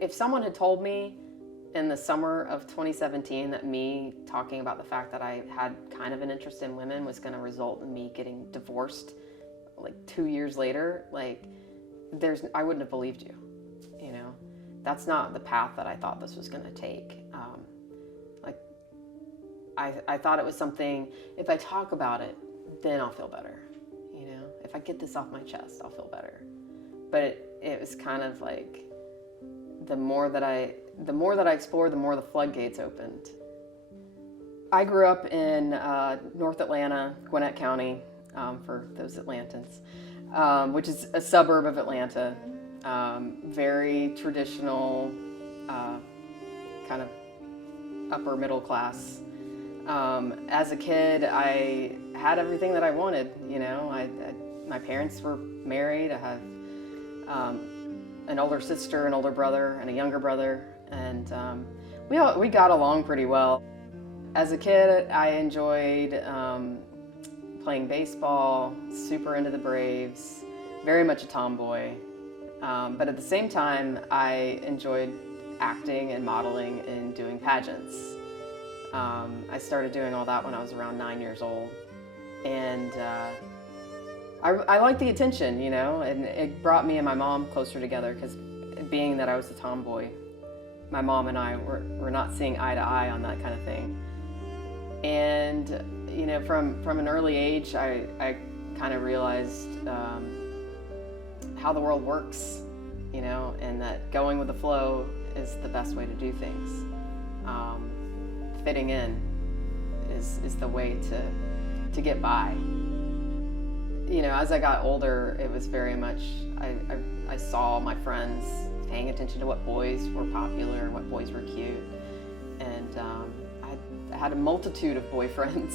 if someone had told me in the summer of 2017 that me talking about the fact that I had kind of an interest in women was going to result in me getting divorced like 2 years later, like I wouldn't have believed you, you know. That's not the path that I thought this was going to take. I thought it was something, if I talk about it, then I'll feel better, you know. If I get this off my chest, I'll feel better. But it was kind of like the more that I explored, the more the floodgates opened. I grew up in North Atlanta, Gwinnett County, for those Atlantans, which is a suburb of Atlanta. Very traditional, kind of upper middle class. As a kid, I had everything that I wanted, you know. My parents were married. I have an older sister, an older brother, and a younger brother, and we got along pretty well. As a kid, I enjoyed playing baseball, super into the Braves, very much a tomboy. But at the same time, I enjoyed acting and modeling and doing pageants. I started doing all that when I was around 9 years old, and I liked the attention, you know, and it brought me and my mom closer together, because being that I was a tomboy, my mom and I were not seeing eye to eye on that kind of thing. And, you know, from an early age, I kind of realized how the world works, you know, and that going with the flow is the best way to do things. Fitting in is the way to get by. You know, as I got older, it was very much, I saw my friends paying attention to what boys were popular, what boys were cute, and I had a multitude of boyfriends,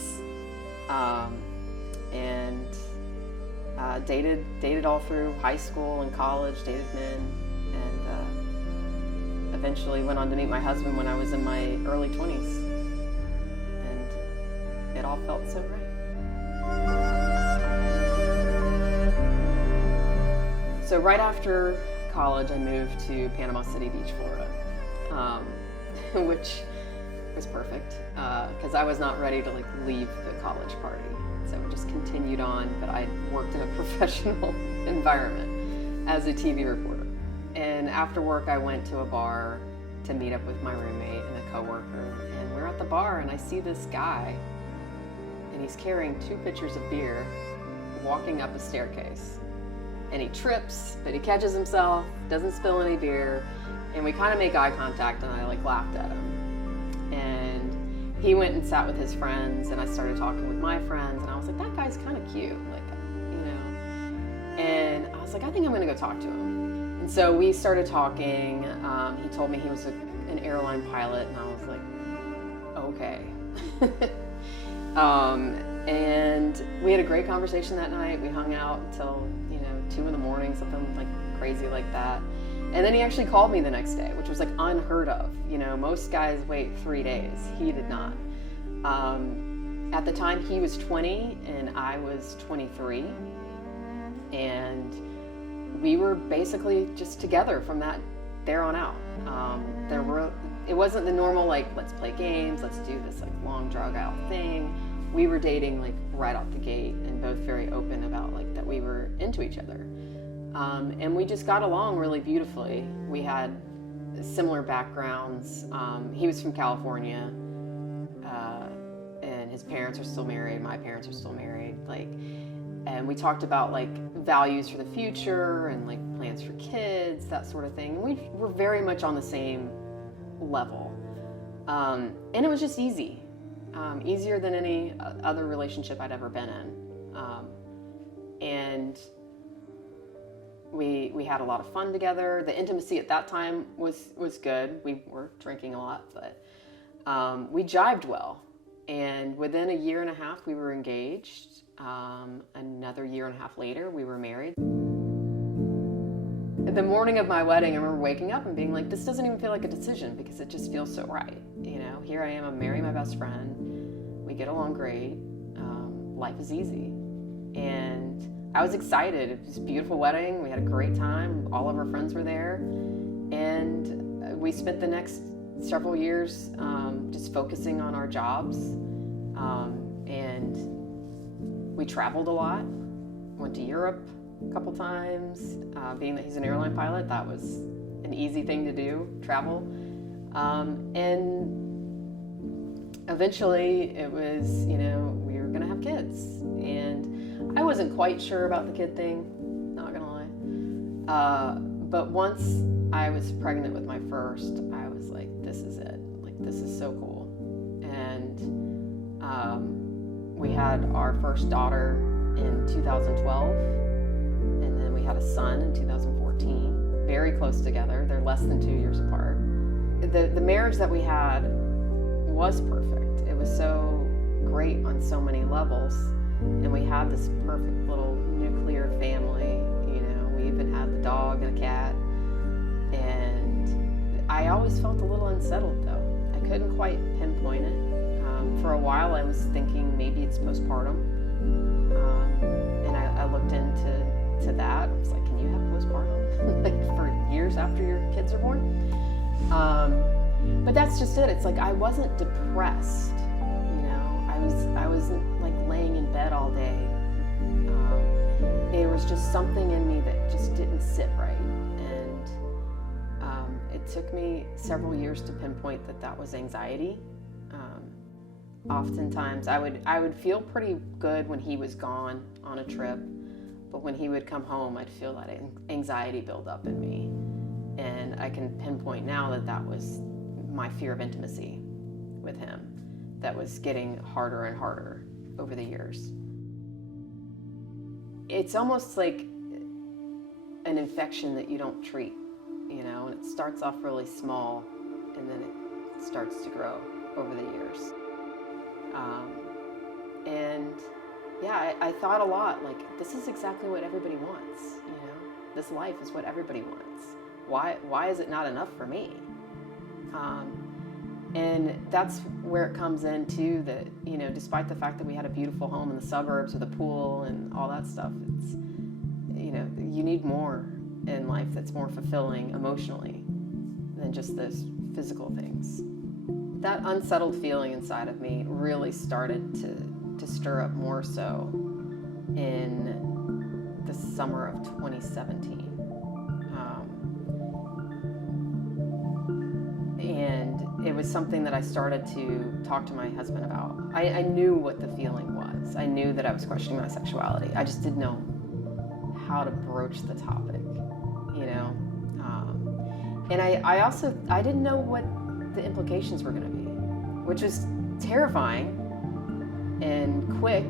and dated all through high school and college, dated men, and eventually went on to meet my husband when I was in my early 20s, and it all felt so right. So right after college, I moved to Panama City Beach, Florida, which was perfect, because I was not ready to leave the college party. So it just continued on, but I worked in a professional environment as a TV reporter. And after work, I went to a bar to meet up with my roommate and a coworker, and we're at the bar, and I see this guy, and he's carrying 2 pitchers of beer, walking up a staircase. And he trips, but he catches himself, doesn't spill any beer, and we kind of make eye contact, and I laughed at him. And he went and sat with his friends, and I started talking with my friends, and I was like, that guy's kind of cute, you know. And I was like, I think I'm gonna go talk to him. And so we started talking. He told me he was an airline pilot, and I was like, okay. And we had a great conversation that night. We hung out until 2 in the morning, something crazy like that. And then he actually called me the next day, which was unheard of. You know, most guys wait 3 days. He did not. At the time, he was 20 and I was 23. And we were basically just together from there on out. It wasn't the normal, let's play games, let's do this long drag out thing. We were dating right out the gate, and both very open about that we were into each other. And we just got along really beautifully. We had similar backgrounds. He was from California, and his parents are still married. My parents are still married. And we talked about values for the future and plans for kids, that sort of thing. And we were very much on the same level. And it was just easy. Easier than any other relationship I'd ever been in. And we had a lot of fun together. The intimacy at that time was good. We were drinking a lot, but we jived well. And within 1.5 years, we were engaged. Another 1.5 years later, we were married. The morning of my wedding, I remember waking up and being like, this doesn't even feel like a decision because it just feels so right. You know, here I am, I'm marrying my best friend. We get along great. Life is easy. And I was excited. It was a beautiful wedding. We had a great time. All of our friends were there. And we spent the next several years just focusing on our jobs, and we traveled a lot. Went to Europe a couple times. Being that he's an airline pilot, that was an easy thing to do, travel. And eventually it was, we were gonna have kids. And I wasn't quite sure about the kid thing, not gonna lie. But once I was pregnant with my first, I was like, this is it. Like, this is so cool. And we had our first daughter in 2012, and then we had a son in 2014, very close together. They're less than 2 years apart. The marriage that we had was perfect. It was so great on so many levels, and we had this perfect little nuclear family. We even had the dog and a cat, and I always felt a little unsettled though. I couldn't quite pinpoint it. For a while I was thinking maybe it's postpartum, and I looked into that. I was like, can you have postpartum like for years after your kids are born? But that's just it. It's like I wasn't depressed, I wasn't like laying in bed all day. There was just something in me that just didn't sit right, and it took me several years to pinpoint that was anxiety. Oftentimes I would feel pretty good when he was gone on a trip, but when he would come home, I'd feel that anxiety build up in me. And I can pinpoint now that was my fear of intimacy with him that was getting harder and harder over the years. It's almost like an infection that you don't treat, and it starts off really small and then it starts to grow over the years. And yeah, I thought a lot, like, this is exactly what everybody wants, this life is what everybody wants. Why is it not enough for me? And that's where it comes in too, that, despite the fact that we had a beautiful home in the suburbs with a pool and all that stuff, it's, you need more in life that's more fulfilling emotionally than just those physical things. That unsettled feeling inside of me really started to stir up more so in the summer of 2017. And it was something that I started to talk to my husband about. I knew what the feeling was. I knew that I was questioning my sexuality. I just didn't know how to broach the topic, And I didn't know what the implications were going to be, which was terrifying and quick,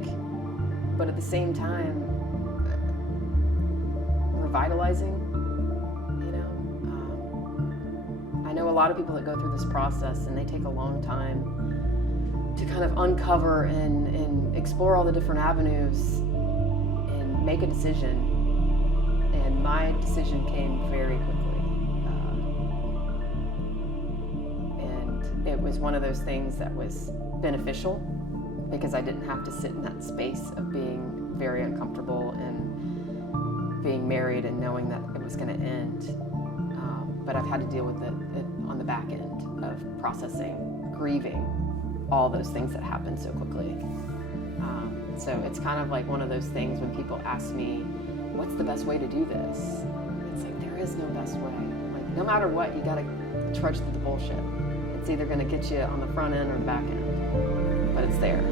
but at the same time, revitalizing. I know a lot of people that go through this process and they take a long time to kind of uncover and explore all the different avenues and make a decision. And my decision came very quickly. And it was one of those things that was beneficial because I didn't have to sit in that space of being very uncomfortable and being married and knowing that it was going to end. But I've had to deal with it on the back end of processing, grieving, all those things that happen so quickly. So it's kind of like one of those things when people ask me, what's the best way to do this? It's like, there is no best way. Like, no matter what, you gotta trudge through the bullshit. It's either gonna get you on the front end or the back end, but it's there.